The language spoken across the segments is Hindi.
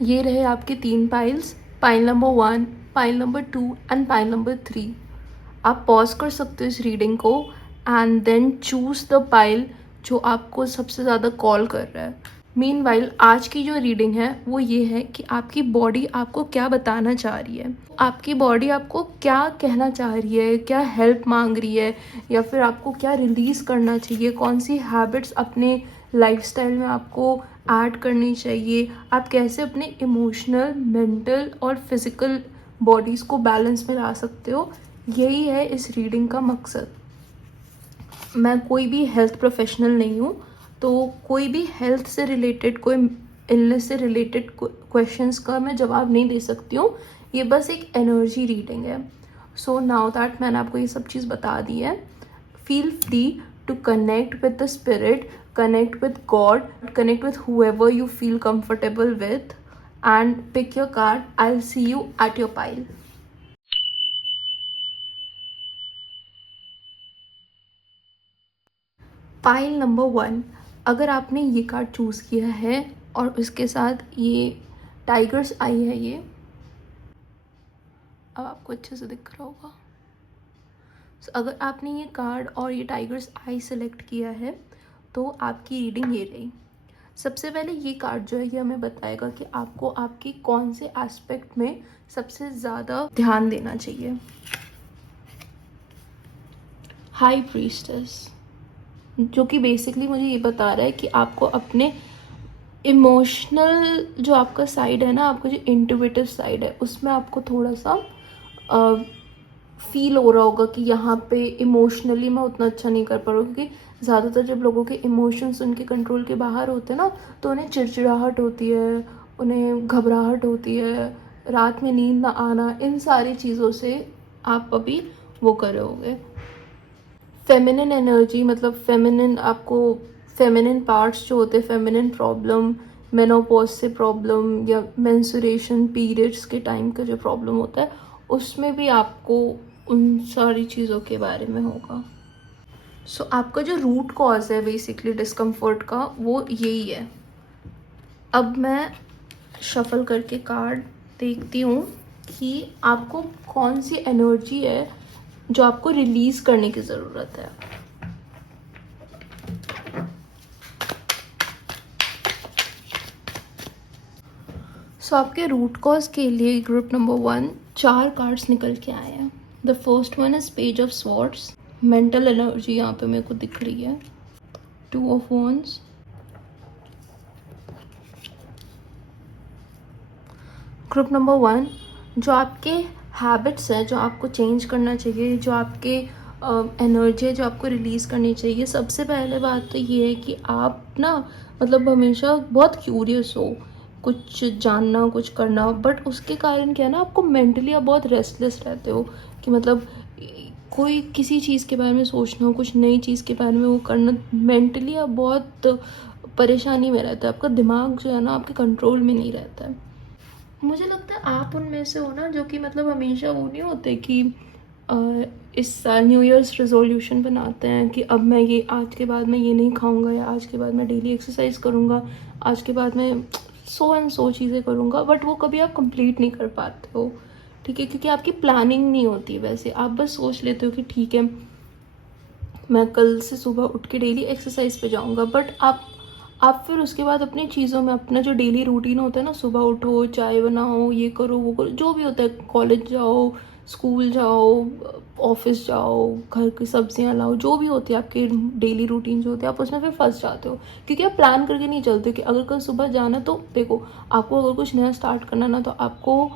ये रहे आपके 3 piles, pile number 1, pile number 2 and pile number 3। आप पॉज कर सकते हो इस रीडिंग को and then choose the pile जो आपको सबसे ज़्यादा कॉल कर रहा है। मीनवाइल आज की जो रीडिंग है वो ये है कि आपकी बॉडी आपको क्या बताना चाह रही है, आपकी बॉडी आपको क्या कहना चाह रही है, क्या हेल्प मांग रही है, या फिर आपको क्या रिलीज़ करना चाहिए, कौन सी हैबिट्स अपने लाइफस्टाइल में आपको ऐड करनी चाहिए, आप कैसे अपने इमोशनल, मेंटल और फिज़िकल बॉडीज़ को बैलेंस में ला सकते हो। यही है इस रीडिंग का मकसद। मैं कोई भी हेल्थ प्रोफेशनल नहीं हूँ, तो कोई भी हेल्थ से रिलेटेड, कोई इलनेस से रिलेटेड क्वेश्चंस का मैं जवाब नहीं दे सकती हूँ। ये बस एक एनर्जी रीडिंग है। सो नाउ दैट मैंने आपको ये सब चीज़ बता दी है, feel free to connect with the spirit, connect with God, connect with whoever you feel comfortable with, and pick your card. I'll see you at your pile. Pile number 1, अगर आपने ये कार्ड चूज़ किया है और उसके साथ ये टाइगर्स आई है, ये अब आपको अच्छे से दिख रहा होगा। अगर आपने ये कार्ड और ये टाइगर्स आई सेलेक्ट किया है तो आपकी रीडिंग ये रही। सबसे पहले ये कार्ड जो है ये हमें बताएगा कि आपको आपकी कौन से एस्पेक्ट में सबसे ज़्यादा ध्यान देना चाहिए। हाई प्रीस्टेस, जो कि बेसिकली मुझे ये बता रहा है कि आपको अपने इमोशनल जो आपका साइड है ना, आपका जो इंट्यूटिव साइड है, उसमें आपको थोड़ा सा फील हो रहा होगा कि यहाँ पे इमोशनली मैं उतना अच्छा नहीं कर पा रहा हूँ, क्योंकि ज़्यादातर जब लोगों के इमोशंस उनके कंट्रोल के बाहर होते हैं ना, तो उन्हें चिड़चिड़ाहट होती है, उन्हें घबराहट होती है, रात में नींद ना आना, इन सारी चीज़ों से आप अभी वो कर रहे होगे। फेमिनिन एनर्जी, मतलब फेमिनिन, आपको फेमिनिन पार्ट्स जो होते हैं, फेमिनिन प्रॉब्लम, मेनोपॉज से प्रॉब्लम या मेंस्ट्रुएशन पीरियड्स के टाइम का जो प्रॉब्लम होता है, उसमें भी आपको उन सारी चीज़ों के बारे में होगा। सो आपका जो रूट कॉज है बेसिकली डिस्कम्फर्ट का, वो यही है। अब मैं शफल करके कार्ड देखती हूँ कि आपको कौन सी एनर्जी है जो आपको रिलीज़ करने की ज़रूरत है। सो आपके रूट कॉज के लिए ग्रुप नंबर 1 4 कार्ड्स निकल के आए हैं। The first one is page of swords, mental energy यहाँ पे मेरे को दिख रही है। 2 ऑफ वॉन्ड्स, ग्रुप नंबर 1 जो आपके हैबिट्स हैं, जो आपको चेंज करना चाहिए, जो आपके एनर्जी है जो आपको रिलीज़ करनी चाहिए। सबसे पहले बात तो ये है कि आप ना, मतलब हमेशा बहुत क्यूरियस हो, कुछ जानना, कुछ करना, बट उसके कारण क्या है ना, आपको मेंटली आप बहुत रेस्टलेस रहते हो कि मतलब कोई किसी चीज़ के बारे में सोचना, कुछ नई चीज़ के बारे में वो करना, मेंटली आप बहुत परेशानी में रहता है। आपका दिमाग जो है ना आपके कंट्रोल में नहीं रहता है। मुझे लगता है आप उनमें से हो ना जो कि मतलब हमेशा वो नहीं होते कि इस साल न्यू ईयर्स रेजोल्यूशन बनाते हैं कि अब मैं ये, आज के बाद मैं ये नहीं खाऊंगा, या आज के बाद मैं डेली एक्सरसाइज करूंगा, आज के बाद मैं सो एंड सो चीज़ें करूंगा, बट वो कभी आप कंप्लीट नहीं कर पाते हो। ठीक है, क्योंकि आपकी प्लानिंग नहीं होती। वैसे आप बस सोच लेते हो कि ठीक है मैं कल से सुबह उठ के डेली एक्सरसाइज पे जाऊंगा, बट आप फिर उसके बाद अपनी चीज़ों में, अपना जो डेली रूटीन होता है ना, सुबह उठो, चाय बनाओ, ये करो वो करो, जो भी होता है, कॉलेज जाओ, स्कूल जाओ, ऑफिस जाओ, घर की सब्जियां लाओ, जो भी होती है आपके डेली रूटीन जो होते हैं, आप उसमें फिर फंस जाते हो, क्योंकि आप प्लान करके नहीं चलते कि अगर कल सुबह जाना, तो देखो आपको अगर कुछ नया स्टार्ट करना ना, तो आपको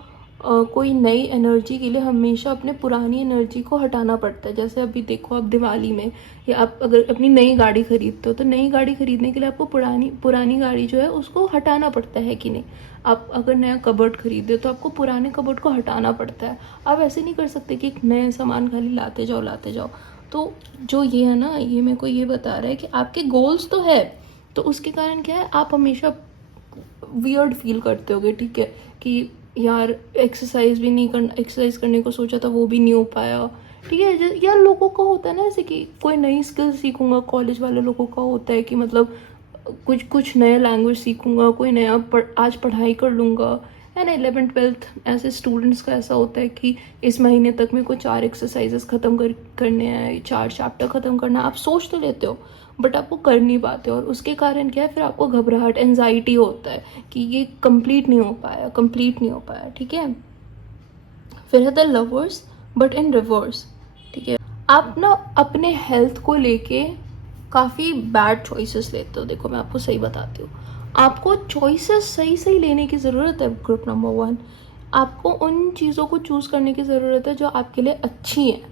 कोई नई एनर्जी के लिए हमेशा अपने पुरानी एनर्जी को हटाना पड़ता है। जैसे अभी देखो, आप दिवाली में या आप अगर अपनी नई गाड़ी खरीदते हो, तो नई गाड़ी खरीदने के लिए आपको पुरानी गाड़ी जो है उसको हटाना पड़ता है कि नहीं। आप अगर नया कबर्ड खरीदते हो तो आपको पुराने कबर्ड को हटाना पड़ता है। आप ऐसे नहीं कर सकते कि एक नए सामान खाली लाते जाओ। तो जो ये है ना, ये मेरे को ये बता रहा है कि आपके गोल्स तो है, तो उसके कारण क्या है, आप हमेशा वियर्ड फील करते होगे। ठीक है कि यार एक्सरसाइज भी नहीं करना, एक्सरसाइज करने को सोचा था वो भी नहीं हो पाया। ठीक है, यार लोगों का होता है ना, जैसे कि कोई नई स्किल सीखूंगा, कॉलेज वाले लोगों का होता है कि मतलब कुछ कुछ नया लैंग्वेज सीखूंगा, कोई नया आज पढ़ाई कर लूँगा, है ना। 11th-12th ऐसे स्टूडेंट्स का ऐसा होता है कि इस महीने तक मेरे को 4 एक्सरसाइजेस ख़त्म करने हैं, 4 चैप्टर ख़त्म करना है। आप सोच तो लेते हो बट आप वो कर नहीं पाते हो, और उसके कारण क्या है, फिर आपको घबराहट, एनजाइटी होता है कि ये कंप्लीट नहीं हो पाया, ठीक है। फिर है the lovers but in reverse, ठीक है। आप ना अपने हेल्थ को लेके काफ़ी बैड चॉइसेस लेते हो। देखो मैं आपको सही बताती हूँ, आपको चॉइसेस सही सही लेने की ज़रूरत है। ग्रुप नंबर 1, आपको उन चीज़ों को चूज़ करने की ज़रूरत है जो आपके लिए अच्छी हैं,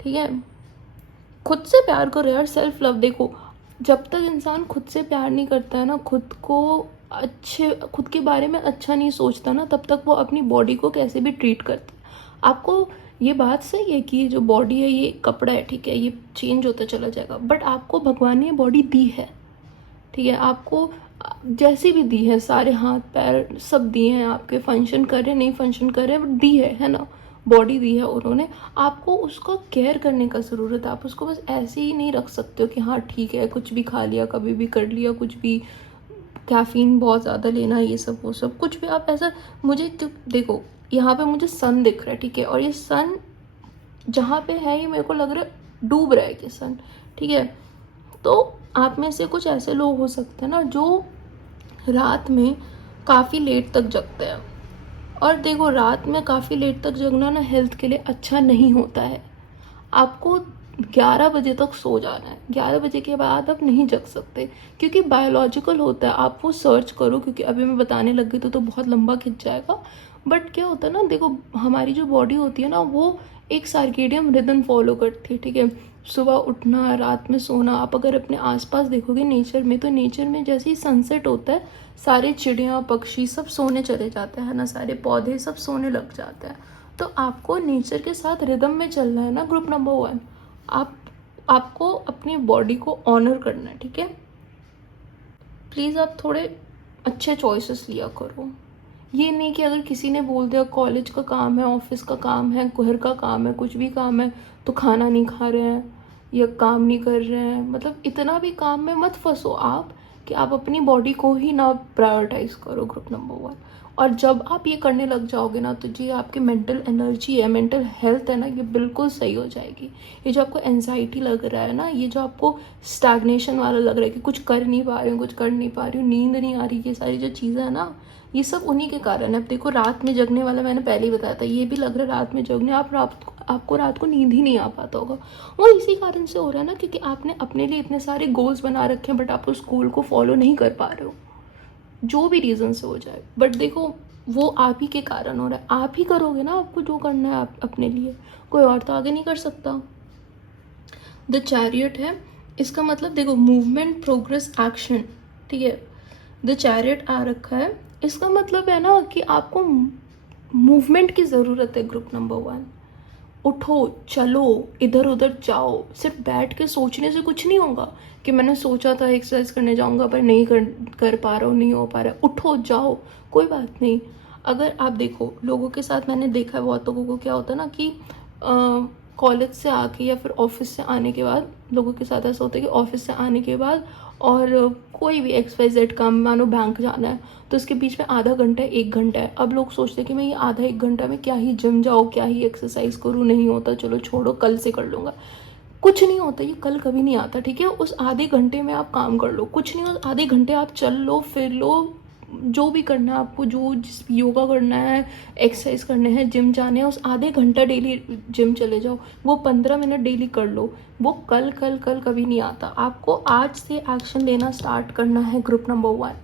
ठीक है। खुद से प्यार करो यार, सेल्फ लव। देखो जब तक इंसान खुद से प्यार नहीं करता है ना, खुद के बारे में अच्छा नहीं सोचता ना, तब तक वो अपनी बॉडी को कैसे भी ट्रीट करता है। आपको ये बात सही है कि ये जो बॉडी है ये कपड़ा है, ठीक है, ये चेंज होता चला जाएगा, बट आपको भगवान ने ये बॉडी दी है, ठीक है। आपको जैसी भी दी है, सारे हाथ पैर सब दिए हैं, आपके फंक्शन कर रहे नहीं फंक्शन कर रहे, बट दी है ना, बॉडी दी है उन्होंने। आपको उसका केयर करने का ज़रूरत है। आप उसको बस ऐसे ही नहीं रख सकते हो कि हाँ ठीक है, कुछ भी खा लिया, कभी भी कर लिया, कुछ भी कैफ़ीन बहुत ज़्यादा लेना, ये सब वो सब कुछ भी आप ऐसा। मुझे देखो यहाँ पे मुझे सन दिख रहा है, ठीक है, और ये सन जहाँ पे है ये मेरे को लग रहा है डूब रहा है कि सन, ठीक है। तो आप में से कुछ ऐसे लोग हो सकते हैं ना जो रात में काफ़ी लेट तक जगते हैं, और देखो रात में काफ़ी लेट तक जगना ना हेल्थ के लिए अच्छा नहीं होता है। आपको 11 बजे तक सो जाना है, 11 बजे के बाद आप नहीं जग सकते, क्योंकि बायोलॉजिकल होता है। आप वो सर्च करो, क्योंकि अभी मैं बताने लग गई तो बहुत लंबा खिंच जाएगा। बट क्या होता है ना, देखो हमारी जो बॉडी होती है ना वो एक सर्केडियन रिदम फॉलो करती है, ठीक है। सुबह उठना, रात में सोना। आप अगर अपने आसपास देखोगे नेचर में, तो नेचर में जैसे ही सनसेट होता है सारे चिड़िया पक्षी सब सोने चले जाते हैं ना, सारे पौधे सब सोने लग जाते हैं। तो आपको नेचर के साथ रिदम में चलना है ना ग्रुप नंबर 1। आपको अपनी बॉडी को ऑनर करना है, ठीक है। प्लीज़ आप थोड़े अच्छे चॉइसेस लिया करो। ये नहीं कि अगर किसी ने बोल दिया कॉलेज का काम है, ऑफिस का काम है, घर का काम है, कुछ भी काम है, तो खाना नहीं खा रहे हैं या काम नहीं कर रहे हैं। मतलब इतना भी काम में मत फंसो आप कि आप अपनी बॉडी को ही ना प्रायोरिटाइज करो ग्रुप नंबर 1। और जब आप ये करने लग जाओगे ना, तो जो आपकी मेंटल एनर्जी है, मेंटल हेल्थ है ना, ये बिल्कुल सही हो जाएगी। ये जो आपको एनजाइटी लग रहा है ना, ये जो आपको स्टैग्नेशन वाला लग रहा है कि कुछ कर नहीं पा रही हूँ, कुछ कर नहीं पा रही हूँ, नींद नहीं आ रही, ये सारी जो चीज़ें हैं ना, ये सब उन्हीं के कारण है। अब देखो रात में जगने वाला मैंने पहले ही बताया था, ये भी लग रहा है रात में जगने, आपको रात को नींद ही नहीं आ पाता होगा। वो इसी कारण से हो रहा है ना, क्योंकि आपने अपने लिए इतने सारे गोल्स बना रखे हैं, बट आप उस गोल को फॉलो नहीं कर पा रहे हो, जो भी रीज़न से हो जाए। बट देखो वो आप ही के कारण हो रहा है। आप ही करोगे ना आपको जो करना है आप अपने लिए, कोई और तो आगे नहीं कर सकता। द चैरियट है, इसका मतलब देखो मूवमेंट, प्रोग्रेस, एक्शन, ठीक है। द चैरियट आ रखा है, इसका मतलब है ना कि आपको मूवमेंट की ज़रूरत है ग्रुप नंबर 1। उठो, चलो, इधर उधर जाओ। सिर्फ बैठ के सोचने से कुछ नहीं होगा कि मैंने सोचा था एक्सरसाइज करने जाऊंगा पर नहीं कर पा रहा हूँ, नहीं हो पा रहा है। उठो, जाओ, कोई बात नहीं। अगर आप देखो लोगों के साथ, मैंने देखा है बहुत लोगों को क्या होता है ना कि कॉलेज से आके या फिर ऑफिस से आने के बाद, लोगों के साथ ऐसा होता है कि ऑफिस से आने के बाद और कोई भी XYZ काम, मानो बैंक जाना है, तो इसके बीच में आधा घंटा है, 1 घंटा है। अब लोग सोचते हैं कि मैं ये आधा 1 घंटा में क्या ही जिम जाऊँ, क्या ही एक्सरसाइज करूँ, नहीं होता, चलो छोड़ो, कल से कर लूँगा। कुछ नहीं होता, ये कल कभी नहीं आता, ठीक है। उस आधे घंटे में आप काम कर लो, कुछ नहीं, उस आधे घंटे आप चल लो, फिर लो, जो भी करना है आपको, जो जिस योगा करना है, एक्सरसाइज करने हैं, जिम जाने हैं, उस आधे घंटा डेली जिम चले जाओ, वो 15 मिनट डेली कर लो। वो कल कल कल कभी नहीं आता। आपको आज से एक्शन लेना स्टार्ट करना है ग्रुप नंबर 1।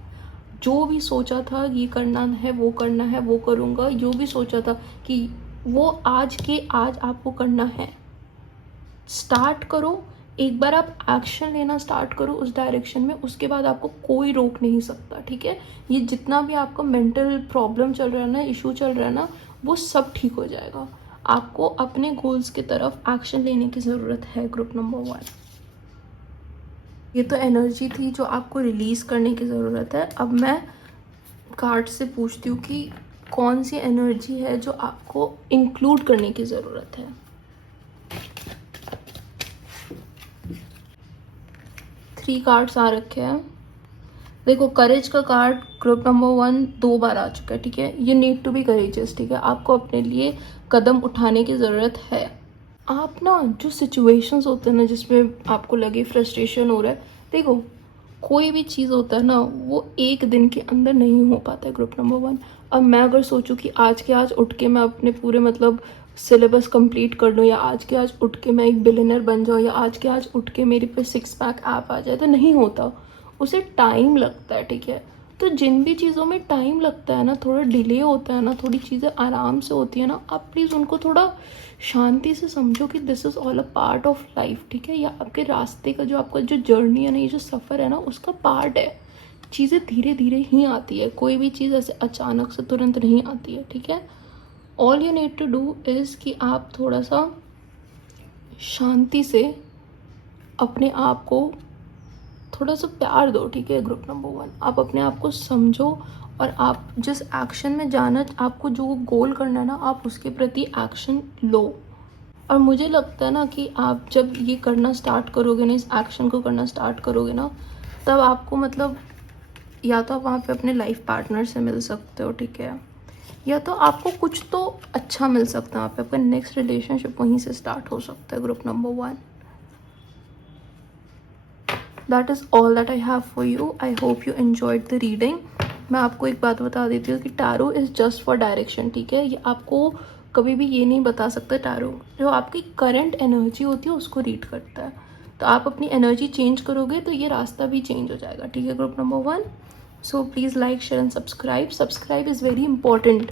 जो भी सोचा था ये करना है, वो करना है, वो करूँगा, जो भी सोचा था कि वो आज के आज आपको करना है, स्टार्ट करो। एक बार आप एक्शन लेना स्टार्ट करो उस डायरेक्शन में, उसके बाद आपको कोई रोक नहीं सकता, ठीक है। ये जितना भी आपका मेंटल प्रॉब्लम चल रहा है ना, इशू चल रहा है ना, वो सब ठीक हो जाएगा। आपको अपने गोल्स की तरफ एक्शन लेने की ज़रूरत है ग्रुप नंबर 1। ये तो एनर्जी थी जो आपको रिलीज़ करने की ज़रूरत है। अब मैं कार्ड से पूछती हूँ कि कौन सी एनर्जी है जो आपको इंक्लूड करने की ज़रूरत है। 3 कार्ड्स आ रखे हैं। देखो, करेज का कार्ड ग्रुप नंबर 1 2 बार आ चुका है, ठीक है। ये नीड टू बी करेजियस, ठीक है। आपको अपने लिए कदम उठाने की ज़रूरत है। आप ना जो सिचुएशंस होते हैं ना जिसमें आपको लगे फ्रस्ट्रेशन हो रहा है, देखो कोई भी चीज़ होता है ना वो एक दिन के अंदर नहीं हो पाता है ग्रुप नंबर 1। अब मैं अगर सोचूं कि आज के आज उठ के मैं अपने पूरे मतलब सिलेबस कंप्लीट कर लूँ, या आज के आज उठ के मैं एक बिलियनर बन जाऊँ, या आज के आज उठ के मेरे पे 6 पैक ऐप आ जाए, तो नहीं होता। उसे टाइम लगता है, ठीक है। तो जिन भी चीज़ों में टाइम लगता है ना, थोड़ा डिले होता है ना, थोड़ी चीज़ें आराम से होती है ना, आप प्लीज़ उनको थोड़ा शांति से समझो कि this is all a part of life, ठीक है। या आपके रास्ते का जो आपका जो जर्नी है ना, ये जो सफ़र है ना, उसका पार्ट है। चीज़ें धीरे धीरे ही आती है, कोई भी चीज़ ऐसे अचानक से तुरंत नहीं आती है, ठीक है। All you need to do is कि आप थोड़ा सा शांति से अपने आप को थोड़ा सा प्यार दो, ठीक है। ग्रुप नंबर 1, आप अपने आप को समझो, और आप जिस एक्शन में जाना, आपको जो गोल करना है ना, आप उसके प्रति एक्शन लो। और मुझे लगता है ना कि आप जब ये करना स्टार्ट करोगे ना, इस एक्शन को करना स्टार्ट करोगे ना, तब आपको मतलब या तो आप वहाँ पे अपने लाइफ पार्टनर से मिल सकते हो, ठीक है, या तो आपको कुछ तो अच्छा मिल सकता है वहाँ पे, आपका नेक्स्ट रिलेशनशिप वहीं से स्टार्ट हो सकता है group number 1। That is all that I have for you. I hope you enjoyed the reading. मैं आपको एक बात बता देती हूँ कि tarot is just for direction, ठीक है। ये आपको कभी भी ये नहीं बता सकता। टैरो जो आपकी करंट एनर्जी होती है उसको रीड करता है। तो आप अपनी एनर्जी चेंज करोगे तो ये रास्ता भी चेंज हो जाएगा, ठीक है group number 1। So please like share and subscribe. Subscribe is very important,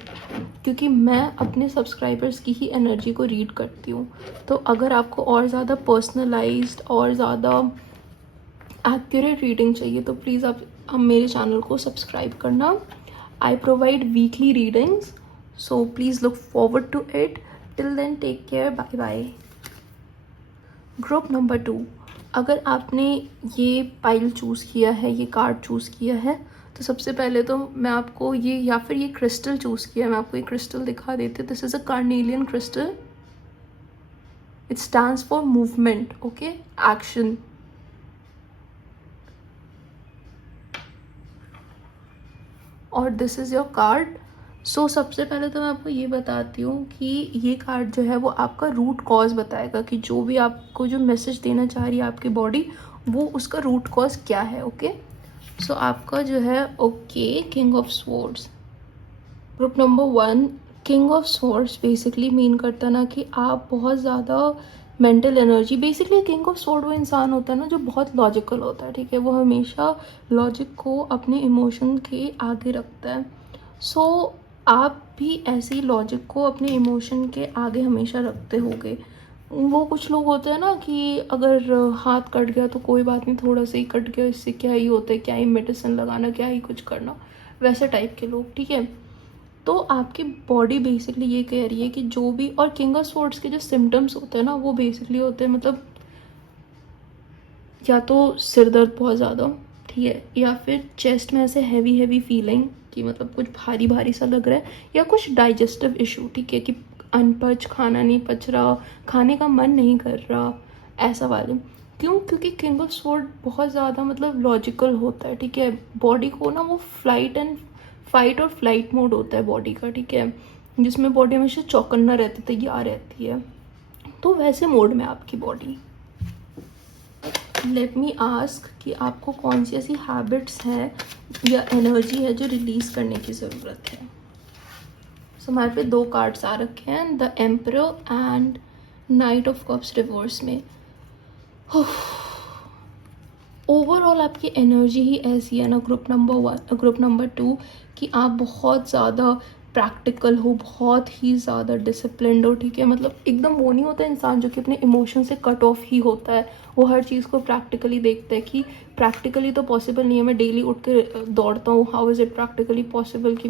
क्योंकि मैं अपने सब्सक्राइबर्स की ही एनर्जी को रीड करती हूँ। तो अगर आपको और ज़्यादा पर्सनलाइज्ड और ज़्यादा एक्यूरेट रीडिंग चाहिए तो प्लीज़ आप मेरे चैनल को सब्सक्राइब करना। I provide weekly readings, so please look forward to it. Till then take care, bye bye. Group number 2, अगर आपने ये पाइल चूज़ किया है, ये कार्ड चूज़ किया है, तो सबसे पहले तो मैं आपको ये, या फिर ये क्रिस्टल चूज़ किया है, मैं आपको ये क्रिस्टल दिखा देती हूँ। This is a carnelian crystal. It stands for movement, okay, action. और दिस इज़ योर कार्ड। सो सबसे पहले तो मैं आपको ये बताती हूँ कि ये कार्ड जो है वो आपका रूट कॉज बताएगा कि जो भी आपको जो मैसेज देना चाह रही है आपकी बॉडी, वो उसका रूट कॉज क्या है, ओके। सो आपका जो है, okay, king of swords. Group number 1, king of swords basically mean करता है ना कि आप बहुत ज़्यादा mental energy, basically king of sword वो इंसान होता है ना जो बहुत लॉजिकल होता है, ठीक है। वो हमेशा लॉजिक को अपने इमोशन के आगे रखता है। सो आप भी ऐसे ही लॉजिक को अपने इमोशन के आगे हमेशा रखते होगे। वो कुछ लोग होते हैं ना कि अगर हाथ कट गया तो कोई बात नहीं, थोड़ा सा ही कट गया, इससे क्या ही होता है, क्या ही मेडिसिन लगाना, क्या ही कुछ करना, वैसे टाइप के लोग, ठीक है। तो आपकी बॉडी बेसिकली ये कह रही है कि जो भी, और किंग ऑफ स्वॉर्ड्स के जो सिम्टम्स होते हैं ना वो बेसिकली होते हैं मतलब या तो सिर दर्द बहुत ज़्यादा, ठीक है, या फिर चेस्ट में ऐसे हैवी हैवी फीलिंग कि मतलब कुछ भारी भारी सा लग रहा है, या कुछ डाइजेस्टिव इशू, ठीक है, कि अनपच, खाना नहीं पच रहा, खाने का मन नहीं कर रहा, ऐसा वाले। क्यों? क्योंकि किंग ऑफ स्वॉर्ड बहुत ज़्यादा मतलब लॉजिकल होता है, ठीक है। बॉडी को ना वो फाइट और फ्लाइट मोड होता है बॉडी का, ठीक है, जिसमें बॉडी हमेशा चौकन्ना रहती, तैयार रहती है। तो वैसे मोड में आपकी बॉडी। लेट मी आस्क कि आपको कौन सी ऐसी हैबिट्स हैं या एनर्जी है जो रिलीज़ करने की ज़रूरत है। सो हमारे पे 2 कार्ड्स आ रखे हैं, the emperor and night of cups reverse में। ओवरऑल आपकी एनर्जी ही ऐसी है ना ग्रुप नंबर 2 कि आप बहुत ज़्यादा प्रैक्टिकल हो, बहुत ही ज़्यादा डिसिप्लिन्ड हो, ठीक है। मतलब एकदम वो नहीं होता इंसान जो कि अपने इमोशन से कट ऑफ ही होता है, वो हर चीज़ को प्रैक्टिकली देखता है कि प्रैक्टिकली तो पॉसिबल नहीं है, मैं डेली उठ के दौड़ता हूँ, how is it practically possible कि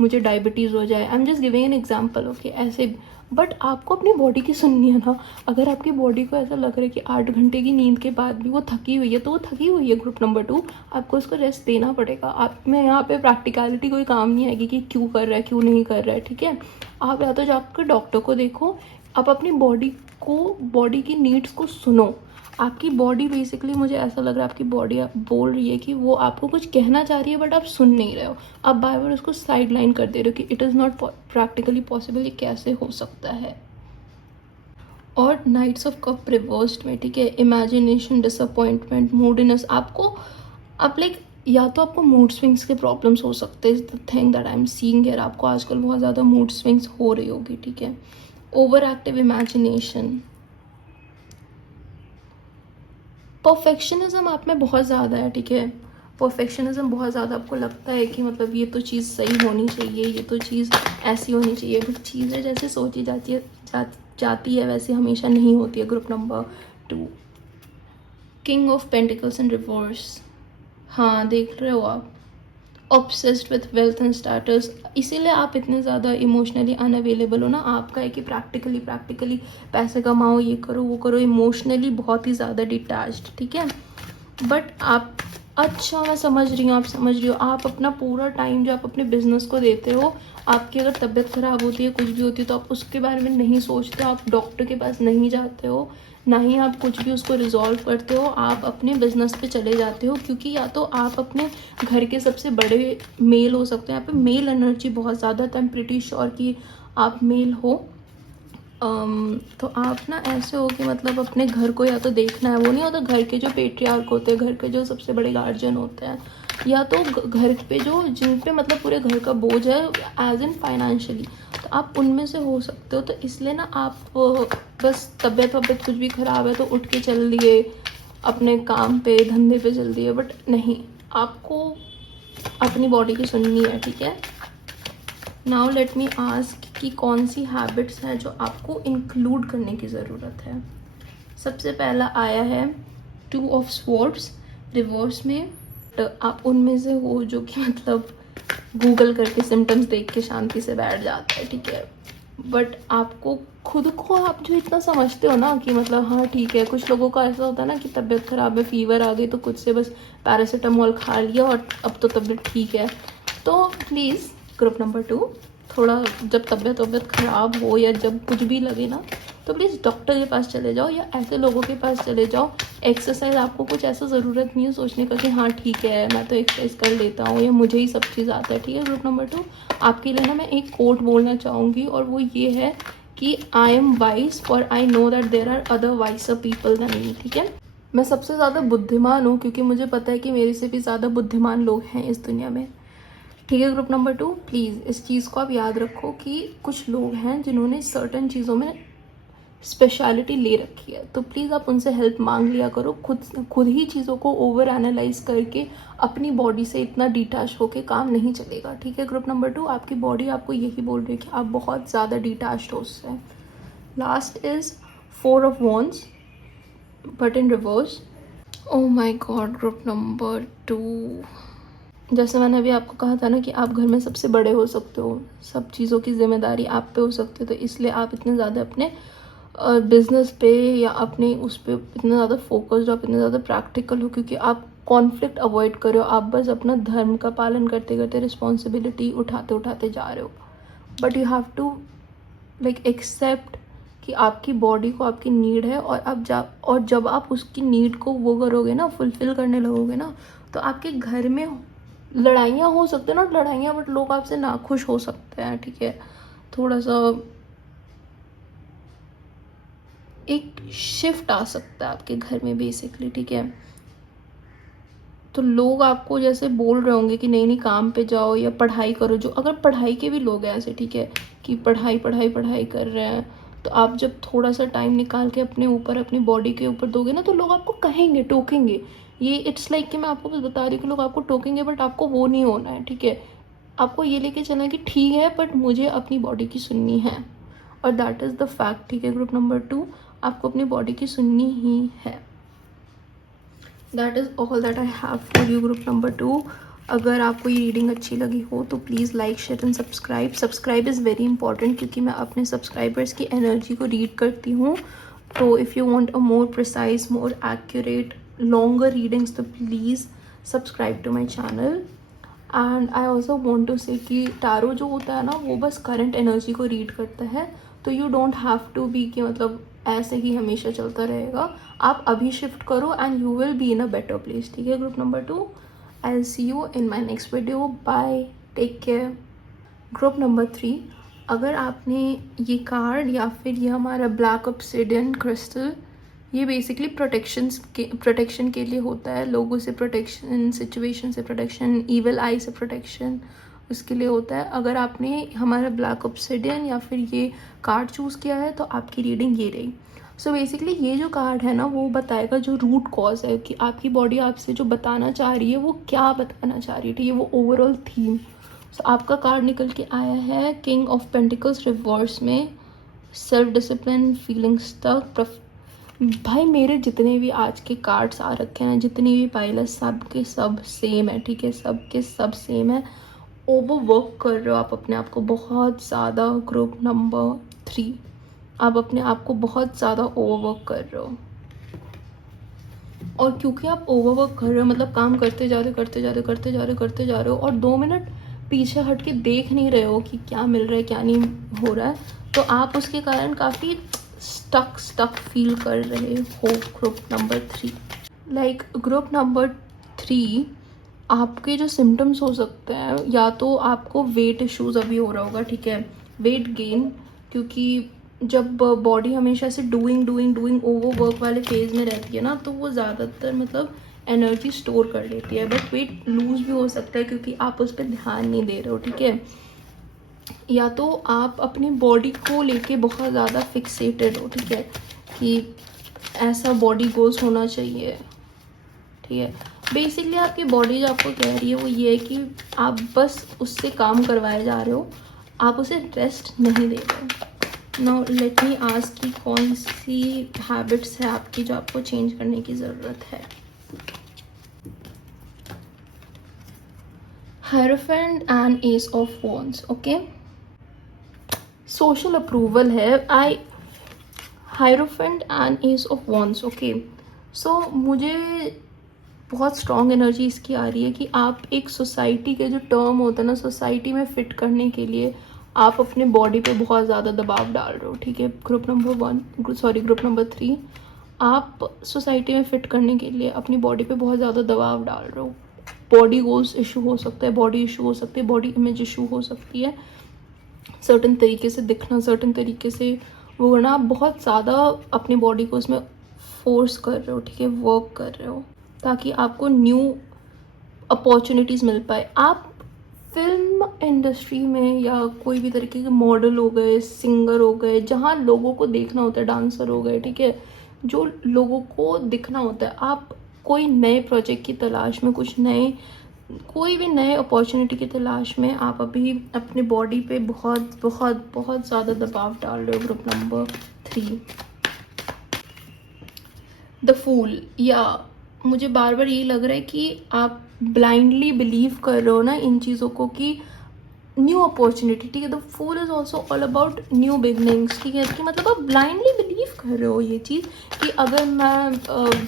मुझे डायबिटीज़ हो जाए। I am just giving an example, okay, ऐसे। बट आपको अपनी बॉडी की सुननी है ना। अगर आपकी बॉडी को ऐसा लग रहा है कि 8 घंटे की नींद के बाद भी वो थकी हुई है, तो वो थकी हुई है ग्रुप नंबर 2, आपको उसको रेस्ट देना पड़ेगा। आप में यहाँ पे प्रैक्टिकलिटी कोई काम नहीं आएगी कि क्यों कर रहा है, क्यों नहीं कर रहा है, ठीक है। आप या तो जाकर डॉक्टर को देखो, आप अपनी बॉडी की नीड्स को सुनो। आपकी बॉडी बेसिकली, मुझे ऐसा लग रहा है आपकी बॉडी बोल रही है कि वो आपको कुछ कहना चाह रही है बट आप सुन नहीं रहे हो, आप बार बार उसको साइड लाइन कर दे रहे हो कि it is not practically possible, ये कैसे हो सकता है। और नाइट्स ऑफ कप रिवर्स्ड में, ठीक है, इमेजिनेशन, डिसअपॉइंटमेंट, मूडीनेस, आपको आप लाइक या तो आपको मूड स्विंग्स के प्रॉब्लम्स हो सकते हैं, the thing that I am seeing here, आपको आजकल बहुत ज़्यादा मूड स्विंग्स हो रही होगी, ठीक है। ओवर एक्टिव इमेजिनेशन, परफेक्शनिज्म आप में बहुत ज़्यादा है, ठीक है, परफेक्शनिज्म बहुत ज़्यादा, आपको लगता है कि मतलब ये तो चीज़ सही होनी चाहिए, ये तो चीज़ ऐसी होनी चाहिए, बट चीज़ें जैसे सोची जाती है वैसे हमेशा नहीं होती है। Group number 2, king of pentacles in reverse, हाँ देख रहे हो आप, obsessed with wealth and status, इसीलिए आप इतने ज़्यादा इमोशनली अनअवेलेबल हो ना। आपका है कि प्रैक्टिकली पैसे कमाओ, ये करो वो करो, इमोशनली बहुत ही ज़्यादा डिटैच्ड, ठीक है। बट आप, अच्छा मैं समझ रही हूँ, आप समझ रही हो, आप अपना पूरा टाइम जो आप अपने बिजनेस को देते हो, आपकी अगर तबीयत ख़राब होती है, कुछ भी होती है, तो आप उसके बारे में नहीं सोचते, आप डॉक्टर के पास नहीं जाते हो, ना ही आप कुछ भी उसको रिजॉल्व करते हो, आप अपने बिजनेस पे चले जाते हो, क्योंकि या तो आप अपने घर के सबसे बड़े मेल हो सकते हो, यहाँ पे मेल एनर्जी बहुत ज़्यादा, तो आई एम प्रिटी श्योर कि आप मेल हो। तो आप ना ऐसे हो कि मतलब अपने घर को या तो देखना है, वो नहीं होता घर के जो पेट्रियार्क होते हैं, घर के जो सबसे बड़े गार्जियन होते हैं, या तो घर पे जो जिन पे मतलब पूरे घर का बोझ है एज इन फाइनेंशियली, तो आप उनमें से हो सकते हो। तो इसलिए ना आप बस तबीयत वबीयत कुछ भी ख़राब है तो उठ के चल दिए अपने काम पे, धंधे पे चल दिए, बट नहीं, आपको अपनी बॉडी की सुननी है, ठीक है। नाउ लेट मी आस्क कि कौन सी हैबिट्स हैं जो आपको इंक्लूड करने की ज़रूरत है। सबसे पहला आया है 2 ऑफ स्वॉर्ड्स रिवर्स में, तो आप उनमें से हो जो कि मतलब गूगल करके सिम्टम्स देख के शांति से बैठ जाता है, ठीक है। बट आपको खुद को, आप जो इतना समझते हो ना कि मतलब हाँ ठीक है, कुछ लोगों का ऐसा होता है ना कि तबीयत ख़राब है, फीवर आ गई, तो खुद से बस पैरासीटामोल खा लिया और अब तो तबीयत ठीक है। तो प्लीज़ ग्रुप नंबर 2, थोड़ा जब तबीयत ख़राब हो या जब कुछ भी लगे ना, तो प्लीज़ डॉक्टर के पास चले जाओ या ऐसे लोगों के पास चले जाओ। एक्सरसाइज, आपको कुछ ऐसा ज़रूरत नहीं है सोचने का कि हाँ ठीक है मैं तो एक्सरसाइज कर लेता हूँ या मुझे ही सब चीज़ आता है, ठीक है। ग्रुप नंबर 2, आपके लिए ना मैं एक कोट बोलना चाहूँगी, और वो ये है कि आई एम वाइज और I know that there are other wiser people than me, ठीक है। मैं सबसे ज़्यादा बुद्धिमान हूँ क्योंकि मुझे पता है कि मेरे से भी ज़्यादा बुद्धिमान लोग हैं इस दुनिया में, ठीक है। ग्रुप नंबर 2, प्लीज़ इस चीज़ को आप याद रखो कि कुछ लोग हैं जिन्होंने सर्टन चीज़ों में स्पेशलिटी ले रखी है, तो प्लीज़ आप उनसे हेल्प मांग लिया करो। खुद ही चीज़ों को ओवर एनालाइज करके अपनी बॉडी से इतना डिटैच होके काम नहीं चलेगा, ठीक है। ग्रुप नंबर 2, आपकी बॉडी आपको यही बोल रही है कि आप बहुत ज़्यादा डिटैच्ड हो उससे। Last is 4 of wands but in reverse. Oh my God, group number 2, जैसे मैंने अभी आपको कहा था ना कि आप घर में सबसे बड़े हो सकते हो, सब चीज़ों की जिम्मेदारी आप पे हो सकती है, तो इसलिए आप इतने ज़्यादा अपने बिजनेस पे या अपने उस पर इतना ज़्यादा फोकस्ड हो, आप इतने ज़्यादा प्रैक्टिकल हो, क्योंकि आप कॉन्फ्लिक्ट अवॉइड कर रहे हो, आप बस अपना धर्म का पालन करते करते रिस्पॉन्सिबिलिटी उठाते उठाते जा रहे हो। But you have to like accept कि आपकी बॉडी को आपकी नीड है, और जब आप उसकी नीड को वो करोगे ना, फुलफिल करने लगोगे ना, तो आपके घर में लड़ाइयाँ हो सकते हैं, नॉट लड़ाइयाँ बट लोग आपसे नाखुश हो सकते हैं, ठीक है। थोड़ा सा एक शिफ्ट आ सकता है आपके घर में बेसिकली, ठीक है। तो लोग आपको जैसे बोल रहे होंगे कि नहीं नहीं काम पे जाओ या पढ़ाई करो, जो अगर पढ़ाई के भी लोग हैं ऐसे, ठीक है, कि पढ़ाई पढ़ाई पढ़ाई कर रहे हैं, तो आप जब थोड़ा सा टाइम निकाल के अपने ऊपर, अपनी बॉडी के ऊपर दोगे ना, तो लोग आपको कहेंगे, टोकेंगे। ये इट्स लाइक कि मैं आपको बस बता रही हूँ कि लोग आपको टोकेंगे, बट आपको वो नहीं होना है, ठीक है। आपको ये लेके चलना है कि ठीक है बट मुझे अपनी बॉडी की सुननी है, और दैट इज़ द फैक्ट, ठीक है। ग्रुप नंबर 2, आपको अपनी बॉडी की सुननी ही है। That is all that I have for you group number 2। अगर आपको ये रीडिंग अच्छी लगी हो तो please like share and subscribe is very important, क्योंकि मैं अपने सब्सक्राइबर्स की एनर्जी को रीड करती हूँ। तो if you want a more precise, more accurate, longer readings, तो please subscribe to my channel. And I also want to say कि टैरो जो होता है ना, वो बस करंट एनर्जी को रीड करता है, तो you don't have to be कि मतलब ऐसे ही हमेशा चलता रहेगा. आप अभी शिफ्ट करो and you will be in a better place. ठीक है group number 2. I will see you in my next video. Bye, take care. Group number 3, अगर आपने ये कार्ड या फिर ये हमारा ब्लैक ऑब्सिडियन क्रिस्टल, ये बेसिकली प्रोटेक्शन के लिए होता है. लोगों से प्रोटेक्शन, सिचुएशन से प्रोटेक्शन, इविल आई से प्रोटेक्शन, उसके लिए होता है. अगर आपने हमारा ब्लैक ऑब्सिडियन या फिर ये कार्ड चूज़ किया है तो आपकी रीडिंग ये रही. सो बेसिकली ये जो कार्ड है ना वो बताएगा जो रूट कॉज है कि आपकी बॉडी आपसे जो बताना चाह रही है वो क्या बताना चाह रही है. ठीक है, वो ओवरऑल थीम. सो आपका कार्ड निकल के आया है किंग ऑफ पेंटिकल्स रिवर्स में. Self discipline, feeling stuck. भाई मेरे जितने भी आज के कार्ड्स आ रखे हैं, जितनी भी पाइल है, सब के सब सेम है. ठीक है, सब के सब सेम है. ओवरवर्क कर रहे हो आप अपने आप को बहुत ज़्यादा. ग्रुप नंबर 3, आप अपने आप को बहुत ज़्यादा ओवरवर्क कर रहे हो. और क्योंकि आप ओवरवर्क कर रहे हो मतलब काम करते जा रहे हो और 2 मिनट पीछे हट के देख नहीं रहे हो कि क्या मिल रहा है क्या नहीं हो रहा है, तो आप उसके कारण काफ़ी स्टक फील कर रहे हो. Group number 3, like group number 3, आपके जो सिम्टम्स हो सकते हैं, या तो आपको वेट इश्यूज अभी हो रहा होगा. ठीक है, वेट गेन, क्योंकि जब बॉडी हमेशा से डूइंग ओवरवर्क वाले फेज में रहती है ना, तो वो ज़्यादातर मतलब एनर्जी स्टोर कर लेती है. बट वेट लूज भी हो सकता है क्योंकि आप उस पर ध्यान नहीं दे रहे हो. ठीक है, या तो आप अपनी बॉडी को लेके बहुत ज़्यादा फिक्सेटेड हो. ठीक है, कि ऐसा बॉडी गोल्स होना चाहिए. ठीक है, बेसिकली आपकी बॉडी जो आपको कह रही है वो ये है कि आप बस उससे काम करवाए जा रहे हो, आप उसे रेस्ट नहीं दे रहे हो. नाउ लेट मी आस्क कि कौन सी हैबिट्स है आपकी जो आपको चेंज करने की ज़रूरत है. Hierophant and ace of wands. Okay, social approval है. Hierophant and ace of wands. Okay, so मुझे बहुत स्ट्रॉन्ग एनर्जी इसकी आ रही है कि आप एक सोसाइटी के जो टर्म होता है ना, सोसाइटी में फिट करने के लिए आप अपने बॉडी पे बहुत ज़्यादा दबाव डाल रहे हो. ठीक है, ग्रुप नंबर 3, आप सोसाइटी में फिट करने के लिए अपनी बॉडी पे बहुत ज़्यादा दबाव डाल रहे हो. बॉडी गोल्स इशू हो सकता है, बॉडी इशू हो सकती है, बॉडी इमेज इशू हो सकती है. सर्टन तरीके से दिखना, सर्टन तरीके से वो करना, आप बहुत ज़्यादा अपनी बॉडी को उसमें फोर्स कर रहे हो. ठीक है, वर्क कर रहे हो ताकि आपको न्यू अपॉर्चुनिटीज़ मिल पाए. आप फिल्म इंडस्ट्री में या कोई भी तरीके के मॉडल हो गए, सिंगर हो गए, जहाँ लोगों को देखना होता है, डांसर हो गए. ठीक है, जो लोगों को दिखना होता है, आप कोई नए प्रोजेक्ट की तलाश में, कोई भी नए अपॉर्चुनिटी की तलाश में आप अभी अपने बॉडी पे बहुत बहुत बहुत ज़्यादा दबाव डाल रहे हो. Group number 3, the fool. या मुझे बार बार यही लग रहा है कि आप ब्लाइंडली बिलीव कर रहे हो ना इन चीज़ों को कि न्यू अपॉर्चुनिटी. ठीक है, the fool is also all about new beginnings. ठीक है, कि मतलब आप ब्लाइंडली बिलीव कर रहे हो ये चीज़ कि अगर मैं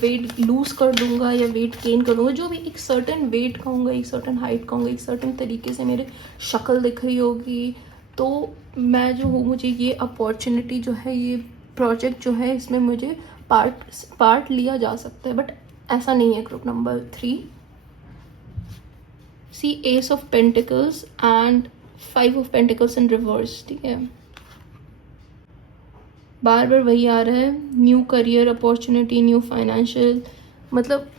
वेट लूज़ कर दूंगा या वेट गेन करूँगा, जो भी एक सर्टन वेट का होगा, एक सर्टन हाइट का होगा, एक सर्टन तरीके से मेरे शक्ल दिख रही होगी, तो मैं जो हूँ, मुझे ये अपॉर्चुनिटी जो है, ये प्रोजेक्ट जो है, इसमें मुझे पार्ट लिया जा सकता है. बट ऐसा नहीं है. ग्रुप नंबर 3, सी एस of pentacles and 5 of pentacles in reverse. ठीक है, बार बार वही आ रहा है, new career opportunity, new financial, मतलब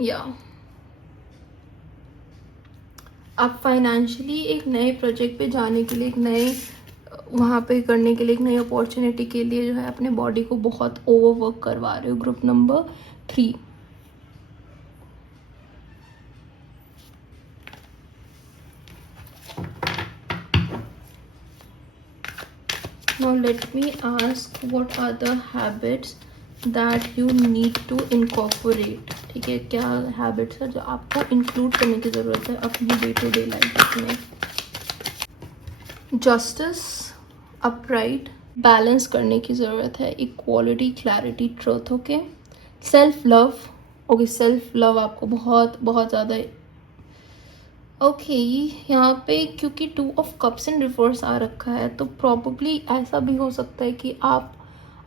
या आप फाइनेंशियली एक नए प्रोजेक्ट पे जाने के लिए, एक नए वहाँ पे करने के लिए, एक नई अपॉर्चुनिटी के लिए जो है अपने बॉडी को बहुत ओवरवर्क करवा रहे हो. Group number 3, now let me ask what are the habits that you need to incorporate. ठीक है, क्या हैबिट्स है जो आपको इंक्लूड करने की ज़रूरत है अपनी डे टू डे लाइफ में. जस्टिस, अपराइट, बैलेंस करने की ज़रूरत है, equality, clarity, truth. Okay, self love. Okay, self love आपको बहुत बहुत ज़्यादा ओके, यहाँ पे क्योंकि 2 ऑफ कप्स इन रिवर्स आ रखा है तो प्रॉब्ली ऐसा भी हो सकता है कि आप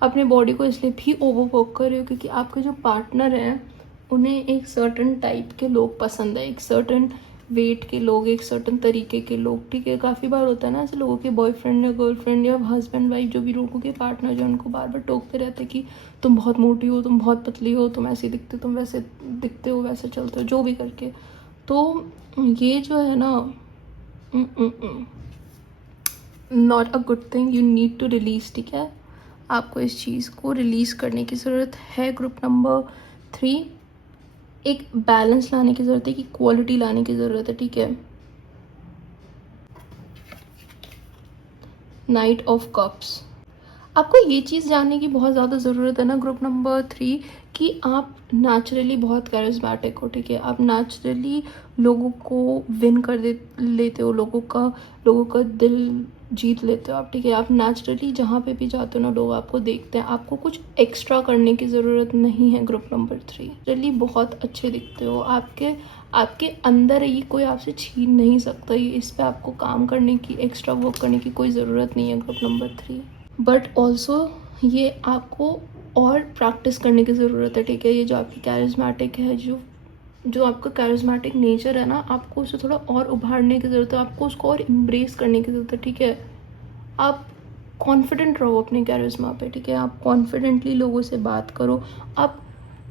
अपने बॉडी को इसलिए भी ओवरवर्क कर रहे हो क्योंकि आपके जो पार्टनर हैं उन्हें एक सर्टन टाइप के लोग पसंद है, एक सर्टन वेट के लोग, एक सर्टन तरीके के लोग, ठीक है। काफ़ी बार होता है ना ऐसे लोगों के बॉयफ्रेंड या गर्लफ्रेंड या हस्बैंड वाइफ जो भी लोगों के पार्टनर जो उनको बार बार टोकते रहते हैं कि तुम बहुत मोटी हो, तुम बहुत पतली हो, तुम ऐसी दिखते हो, तुम वैसे दिखते हो, वैसे चलते हो, जो भी करके। तो ये जो है ना, not a good thing, you need to release, ठीक है। आपको इस चीज़ को रिलीज़ करने की ज़रूरत है। ग्रुप नंबर 3, एक बैलेंस लाने की ज़रूरत है, कि क्वालिटी लाने की ज़रूरत है, ठीक है। नाइट ऑफ कप्स, आपको ये चीज़ जानने की बहुत ज़्यादा ज़रूरत है ना ग्रुप नंबर 3, कि आप नेचुरली बहुत कैरिस्मेटिक हो, ठीक है। आप नेचुरली लोगों को विन कर लेते हो, लोगों का दिल जीत लेते हो आप, ठीक है। आप नेचुरली जहाँ पे भी जाते हो ना लोग आपको देखते हैं, आपको कुछ एक्स्ट्रा करने की ज़रूरत नहीं है। ग्रुप नंबर 3, नेचुरली बहुत अच्छे दिखते हो, आपके अंदर है, ये कोई आपसे छीन नहीं सकता, ये इस पर आपको काम करने की, एक्स्ट्रा वर्क करने की कोई ज़रूरत नहीं है ग्रुप नंबर 3। बट ऑल्सो ये आपको और प्रैक्टिस करने की ज़रूरत है, ठीक है। ये जो आपकी कैरिस्मेटिक है, जो आपका कैरिस्मेटिक नेचर है ना, आपको उसे थोड़ा और उभारने की ज़रूरत है, आपको उसको और एम्ब्रेस करने की ज़रूरत है, ठीक है। आप कॉन्फिडेंट रहो अपने कैरिस्मा पे, ठीक है। आप कॉन्फिडेंटली लोगों से बात करो, आप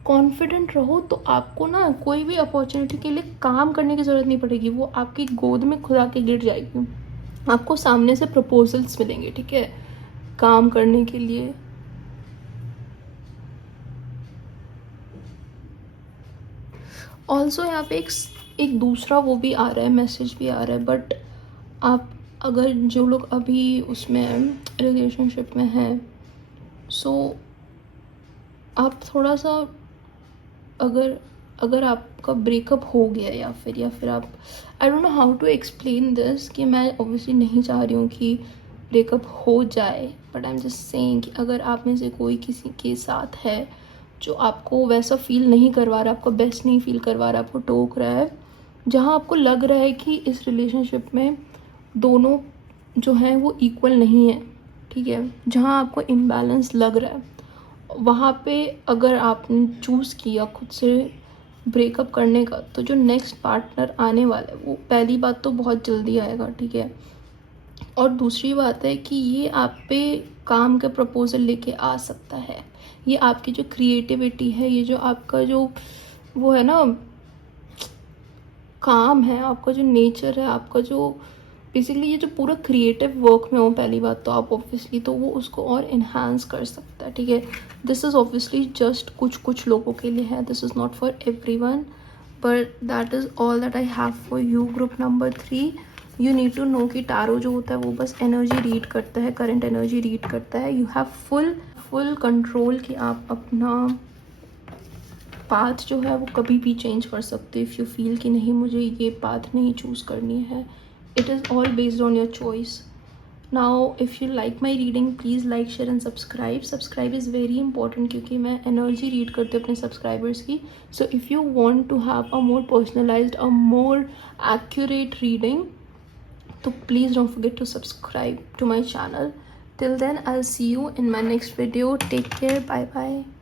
कॉन्फिडेंट रहो, तो आपको ना कोई भी अपॉर्चुनिटी के लिए काम करने की ज़रूरत नहीं पड़ेगी, वो आपकी गोद में खुद आके गिर जाएगी। आपको सामने से प्रपोजल्स मिलेंगे, ठीक है, काम करने के लिए। ऑल्सो यहाँ पे एक दूसरा वो भी आ रहा है, मैसेज भी आ रहा है, बट आप अगर जो लोग अभी उसमें रिलेशनशिप में हैं, सो आप थोड़ा सा, अगर अगर आपका ब्रेकअप हो गया या फिर आप, I don't know how to explain this, कि मैं ऑब्वियसली नहीं चाह रही हूँ कि ब्रेकअप हो जाए, but I am just saying कि अगर आप में से कोई किसी के साथ है जो आपको वैसा फील नहीं करवा रहा, आपको बेस्ट नहीं फील करवा रहा, आपको टोक रहा है, जहाँ आपको लग रहा है कि इस रिलेशनशिप में दोनों जो हैं वो इक्वल नहीं है, ठीक है, जहाँ आपको इम्बैलेंस लग रहा है, वहाँ पे अगर आपने चूज़ किया खुद से ब्रेकअप करने का, तो जो नेक्स्ट पार्टनर आने वाला है वो पहली बात तो बहुत जल्दी आएगा, ठीक है। और दूसरी बात है कि ये आप पे काम का प्रपोजल लेके आ सकता है। ये आपकी जो क्रिएटिविटी है, ये जो आपका जो वो है ना काम है, आपका जो नेचर है, आपका जो बेसिकली ये जो पूरा क्रिएटिव वर्क में हो, पहली बात तो आप ऑब्वियसली, तो वो उसको और इन्हांस कर सकता है, ठीक है। दिस इज़ ऑब्वियसली जस्ट कुछ लोगों के लिए है, this is not for everyone, but that is all that I have for you group number 3। You need to know कि टैरो जो होता है वो बस एनर्जी रीड करता है, करंट एनर्जी रीड करता है। यू हैव फुल कंट्रोल कि आप अपना पाथ जो है वो कभी भी चेंज कर सकते हो। इफ़ यू फील कि नहीं मुझे ये पाथ नहीं चूज़ करनी है, it is all based on your choice. Now if you like my reading, please like, share and subscribe is very important क्योंकि मैं energy read करती हूँ अपने subscribers की। So if you want to have a more personalized, a more accurate reading, तो please don't forget to subscribe to my channel. Till then, I'll see you in my next video. Take care. Bye bye.